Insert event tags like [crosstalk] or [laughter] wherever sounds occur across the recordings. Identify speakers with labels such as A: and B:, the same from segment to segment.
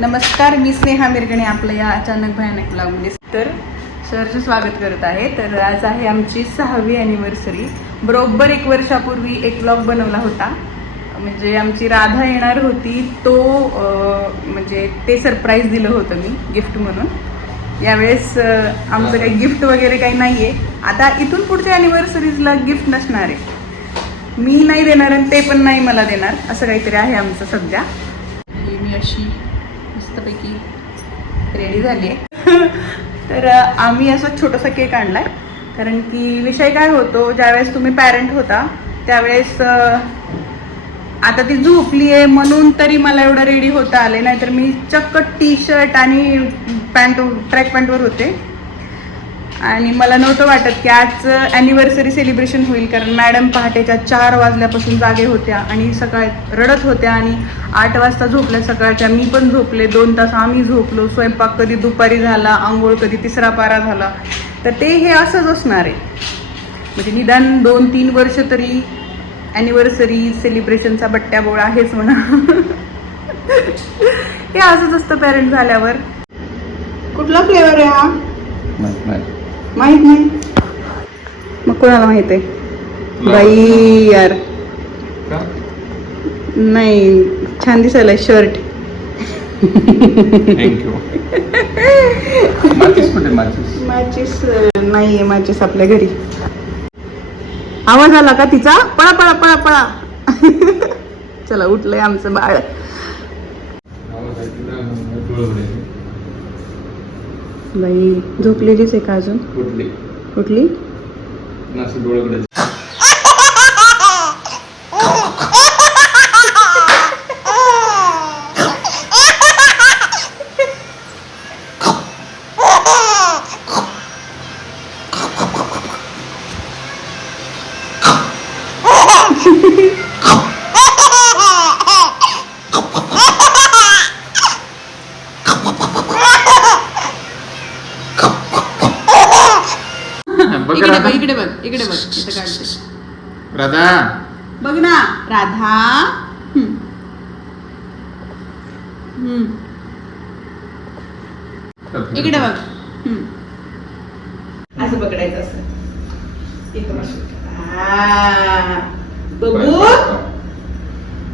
A: नमस्कार मी स्नेहा मिरगणे आपलं या अचानक भयानक ब्लॉगमध्ये तर सरचं स्वागत करत आहे. तर आज आहे आमची सहावी ॲनिव्हर्सरी बरोबर एक वर्षापूर्वी एक ब्लॉग बनवला होता. म्हणजे आमची राधा येणार होती तो म्हणजे ते सरप्राईज दिलं होतं मी गिफ्ट म्हणून. यावेळेस आमचं काही गिफ्ट वगैरे काही नाही आहे आता इथून पुढच्या ॲनिव्हर्सरीजला गिफ्ट नसणार आहे. मी नाही देणार आणि ते पण नाही मला देणार. असं काहीतरी आहे आमचं सध्या. मी अशी मस्तपैकी रेडी झाली आहे. [laughs] तर आम्ही असं छोटासा केक आणलाय. कारण की विषय काय होतो ज्यावेळेस तुम्ही पॅरेंट होता त्यावेळेस आता ती झोपली आहे म्हणून तरी मला एवढं रेडी होता आले नाहीतर मी चक्क टी शर्ट आणि पॅन्ट ट्रॅक पॅन्टवर होते. आणि मला नव्हतं वाटत की आज ॲनिव्हर्सरी सेलिब्रेशन होईल कारण मॅडम पहाटेच्या चार वाजल्यापासून जागे होत्या आणि सकाळ रडत होत्या आणि आठ वाजता झोपल्या सकाळच्या. मी पण झोपले दोन तास आम्ही झोपलो. स्वयंपाक कधी दुपारी झाला आंघोळ कधी तिसरा पारा झाला. तर ते हे असंच असणार आहे. म्हणजे निदान दोन तीन वर्ष तरी ॲनिव्हर्सरी सेलिब्रेशनचा बट्ट्या बोळा आहेच म्हणा. [laughs] हे असंच असतं पॅरेंट झाल्यावर. कुठला फ्लेवर आहे हा?
B: माहीत नाही.
A: मग कोणाला माहीत आहे? बाई यार. नाही छान दिसायला शर्ट.
B: थँक्यू माचीस कुठे माचीस?
A: मॅचेस नाहीये मॅचेस आपल्या घरी. आवाज आला का तिचा? पळा पळा पळा पळा. चला उठलंय आमचं बाळ. बाई झोपलेलीच आहे का अजून?
B: कुठली?
A: कुठली?
B: नाशिक डोळकडे बघ
A: इकडे बघ
B: राधा
A: इकडे बघ इकडे बघ इथं काढते.
B: राधा.
A: बघ ना राधा. हम्म. हम्म. इकडे बघ. हम्म. असं पकडायचं असं. बघू.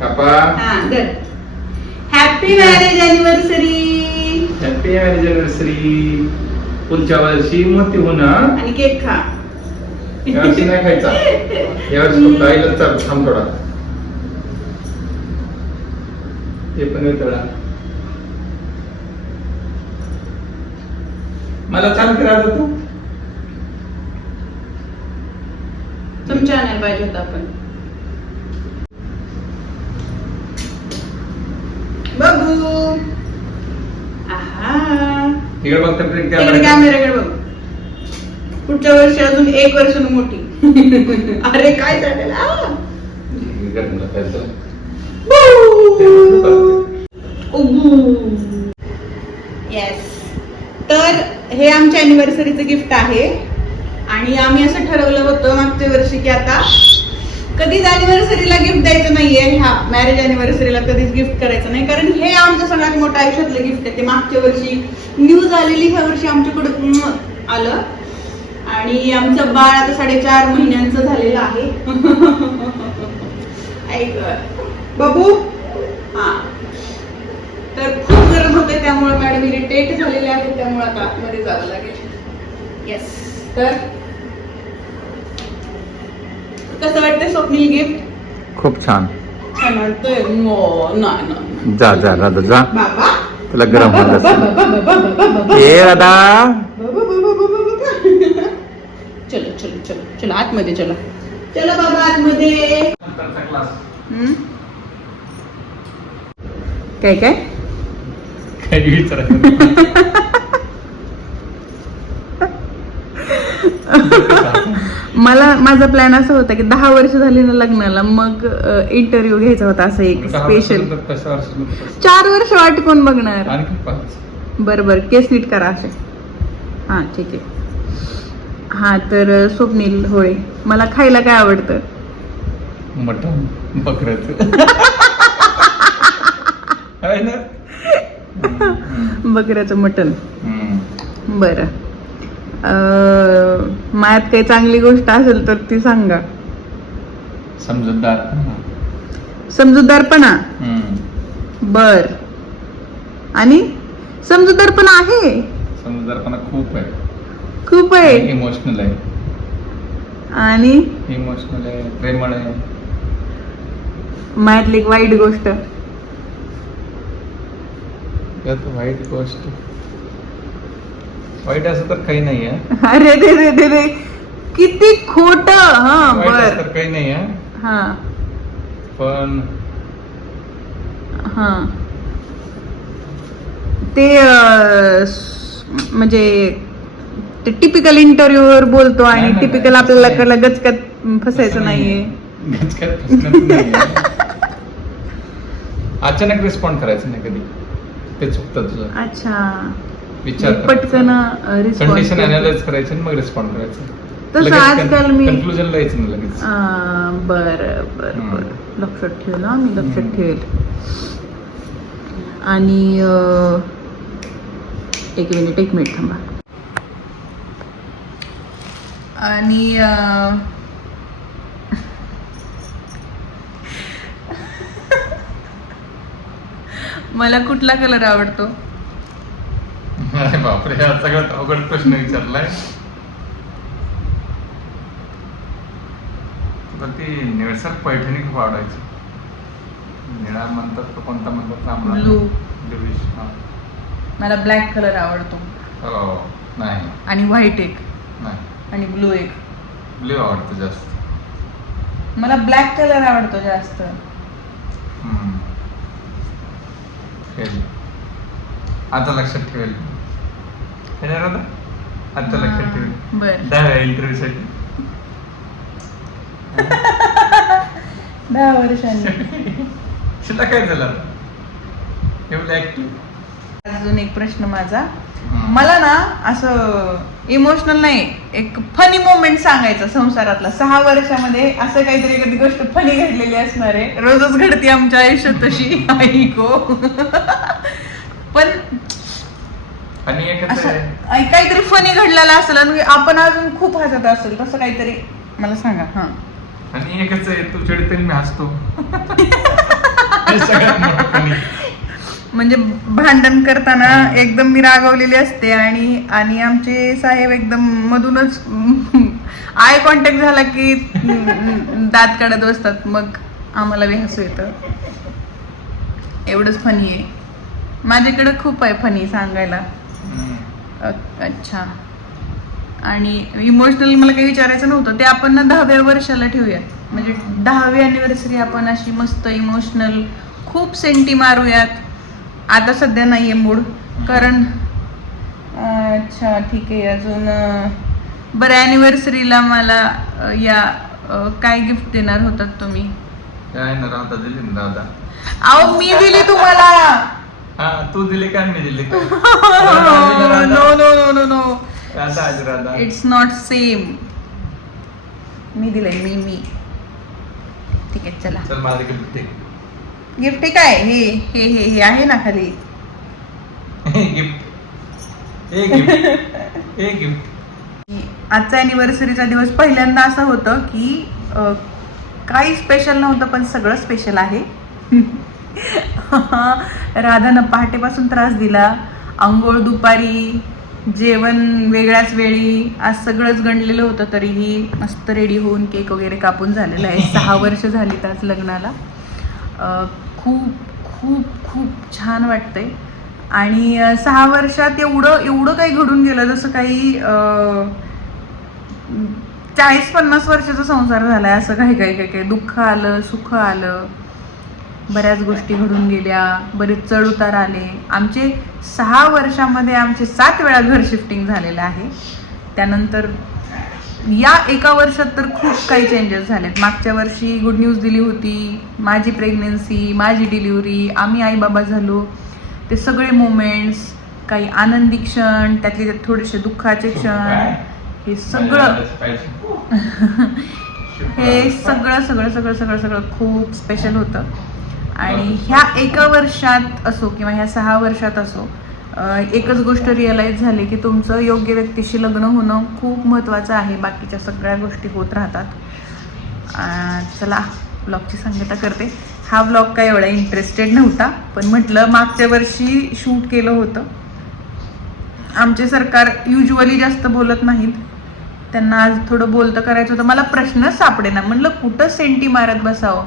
B: कापा
A: हा धर. Happy marriage anniversary
B: happy anniversary पुढच्या वर्षी मोठी होणार.
A: आणि केक खा.
B: यावर्षी नाही खायचा. यावर्षी फक्त आईला चाल थांब थोडा. हे पण थोडा मला चाल करा तू?
A: चमचा आणायला पाहिजे होता आपण बघू तिकडे कॅमेराकडे बघ. पुढच्या वर्षी अजून एक वर्ष मोठी. [laughs] अरे काय! येस तर हे आमच्या अॅनिव्हर्सरीचं गिफ्ट आहे. आणि आम्ही असं ठरवलं होतं मागच्या वर्षी की आता कधीच अॅनिव्हर्सरीला गिफ्ट द्यायचं मॅरेज अॅनिव्हर्सरीला कधीच गिफ्ट करायचं नाही. कारण हे आमचं सगळ्यात मोठं आयुष्यातलं गिफ्ट आहे. ते मागच्या वर्षी न्यूज आलेली ह्या वर्षी आमच्याकडं आलं. आणि आमचं बाळ आता साडेचार महिन्यांचं झालेलं आहे. [laughs] ऐक बाबू? हा. तर खूप गरम होते त्यामुळे मॅडम इरिटेट झालेले आहेत त्यामुळे आता आतमध्ये जावं लागेल. येस तर? कसं वाटतंय स्वप्नील गिफ्ट
B: खूप छान.
A: छान वाटतंय नो नाही ना
B: जा जा राधा जा
A: बाबा
B: तुला गरम होत राधा.
A: चलो चलो चलो चलो आतमध्ये चला चलो बाबा आतमध्ये हम्म? काय काय मला माझा प्लॅन असा होता की दहा वर्ष झाली ना लग्नाला मग इंटरव्ह्यू घ्यायचा होता असं एक स्पेशल चार वर्ष वाट कोण बघणार? बर बर. केस नीट करा असे. हां ठीक आहे. हां तर स्वप्नील होळे मला खायला काय आवडतं?
B: मटण बकऱ्याचं. [laughs]
A: बकऱ्याचं मटण. बरं. मायात काही चांगली गोष्ट असेल तर ती सांगा.
B: समजूतदार
A: समजूतदारपणा. बर. आणि समजूतदारपणा आहे?
B: समजूतदारपणा खूप आहे.
A: खूप आहे.
B: इमोशनल आहे.
A: आणि?
B: इमोशनल आहे प्रेमळ आहे.
A: मायातली एक वाईट गोष्ट.
B: वाईट गोष्ट वाईट असं तर काही नाही आहे
A: अरे दे दे दे दे. किती खोट. हा
B: वाईट असं
A: बर.
B: तर काही नाही आहे
A: हा.
B: पण
A: हा. ते अं, स- म्हणजे ते टिपिकल इंटरव्ह्यूवर बोलतो आणि
B: नाही, नाही,
A: टिपिकल
B: नाही,
A: आपल्याला कडला गचकत फसायचं
B: तसं
A: नाहीये.
B: फसणं नाहीये. अचानक रिस्पॉन्ड करायचं नाही कधी. ते चुकतं तुझं.
A: अच्छा.
B: विचार
A: पटकन
B: कंडिशन अनालाइज करायचं आणि मग रिस्पॉन्ड करायचं.
A: तसं आजकाल मी
B: नाही लगेच.
A: बर बर
B: हम्म.
A: बर. लक्षात ठेवेल हा मी लक्षात
B: हम्म.
A: ठेवेल. आणि अं, एक मिनिट एक मिनिट थांबा. आणि अं, [laughs] मला कुठला कलर आवडतो?
B: अरे बापरे हा सगळ्यात अवघड प्रश्न विचारलाय. तुला ती निळसर पैठणी खूप आवडायची निळा म्हणतात तो कोणता म्हणतात? ना
A: Blue. मला ब्लॅक कलर आवडतो.
B: हो नाही.
A: आणि व्हाईट एक.
B: नाही.
A: आणि ब्लू एक.
B: ब्ल्यू आवडतं जास्त.
A: मला ब्लॅक कलर आवडतो जास्त.
B: हम्म. फेल. आता लक्षात ठेवेल. येणार आता आता लक्षात ठेवेल दहा इंटरव्ह्यू साठी
A: दहा वर्षांनी
B: शिला काय झालं एवढं ऍक्टिव्ह
A: अजून एक प्रश्न माझा. मला ना असं इमोशनल नाही एक फनी मोमेंट सांगायचं संसारातला. सहा वर्षामध्ये असं काहीतरी एखादी गोष्ट फनी घडलेली असणार आहे. रोजच घडते आमच्या आयुष्यात तशी. [laughs] ऐको पण
B: आणि
A: असं
B: आहे?
A: काहीतरी फनी घडलेलं असेल आणि आपण अजून खूप हसत असेल तसं काहीतरी मला सांगा हा.
B: आणि एकच आहे? तू चिडते आणि मी हसतो. [laughs] हे सगळ्यात मोठं funny.
A: म्हणजे भांडण करताना एकदम मी रागवलेली असते आणि आणि आमचे साहेब एकदम मधूनच [laughs] आय कॉन्टॅक्ट झाला की [laughs] दात काढत बसतात. मग आम्हाला बी हसू येतं. एवढंच फनी आहे. माझ्याकडे खूप आहे फनी सांगायला. अच्छा. आणि इमोशनल मला काही विचारायचं नव्हतं. ते आपण ना दहाव्या वर्षाला ठेवूयात. म्हणजे दहावी अॅनिव्हर्सरी आपण अशी मस्त इमोशनल खूप सेंटी मारूयात. आता सध्या नाहीये मूड कारण अच्छा ठीक आहे. अजून बरं अॅनिव्हर्सरीला मला या काय गिफ्ट देणार होतात तुम्ही?
B: काय ना दिली ना राधा
A: अहो मी दिली तुम्हाला.
B: हा तू दिली काय मी दिली? ना
A: no? No no no no
B: Radha आज राधा.
A: इट्स नॉट सेम मी दिलंय मी मी. ठीक आहे चला.
B: चल माझं गिफ्ट दे
A: गिफ्ट काय? हे हे हे हे आहे ना खाली.
B: Gift a gift a gift
A: आजचा अॅनिव्हर्सरीचा दिवस पहिल्यांदा असं होतं की काही स्पेशल नव्हतं पण सगळं स्पेशल आहे. [laughs] [laughs] राधानं पहाटेपासून त्रास दिला. आंघोळ दुपारी जेवण वेगळ्याच वेळी. आज सगळंच गणलेलं होतं तरीही मस्त रेडी होऊन केक वगैरे कापून झालेलं आहे. सहा [laughs] वर्ष झालीत आज लग्नाला. खूप खूप खूप छान वाटतंय. आणि सहा वर्षात एवढं एवढं काही घडून गेलं जसं काही चाळीस पन्नास वर्षाचा संसार झालाय असं काही काही काही काही. दुःख आलं सुख आलं. बऱ्याच गोष्टी घडून गेल्या बरेच चढ उतार आले. आमचे सहा वर्षामध्ये आमचे सात वेळा घर शिफ्टिंग झालेलं आहे. त्यानंतर या एका वर्षात तर खूप काही चेंजेस झालेत. मागच्या वर्षी गुड न्यूज दिली होती माझी प्रेग्नेन्सी माझी डिलिव्हरी आम्ही आई बाबा झालो. ते सगळे मोमेंट्स काही आनंदी क्षण त्यातले त्यात थोडेसे दुःखाचे क्षण हे सगळं [laughs] हे सगळं सगळं सगळं सगळं सगळं खूप स्पेशल होतं. आणि ह्या एका वर्षात असो किंवा ह्या सहा वर्षात असो एकच गोष्ट रिअलाईज झाली की तुमचं योग्य व्यक्तीशी लग्न होणं खूप महत्त्वाचं आहे. बाकीच्या सगळ्या गोष्टी होत राहतात. चला ब्लॉगची सांगता करते. हा ब्लॉग काय एवढा इंटरेस्टेड नव्हता पण म्हटलं मागच्या वर्षी शूट केलं होतं. आमचे सरकार युजली जास्त बोलत नाहीत. त्यांना आज थोडं बोलतं करायचं होतं. मला प्रश्नच सापडेना. म्हणलं कुठं सेंटी मारत बसावं?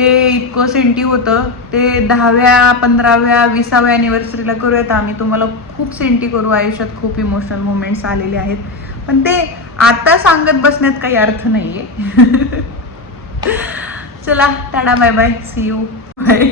A: ते इतकं सेंटी होतं. ते दहाव्या पंधराव्या विसाव्या अॅनिव्हर्सरीला करूयात आम्ही. तुम्हाला खूप सेंटी करू. आयुष्यात खूप इमोशनल मुवमेंट्स आलेले आहेत. पण ते आता सांगत बसण्यात काही अर्थ नाहीये. [laughs] चला tada bye bye see you bye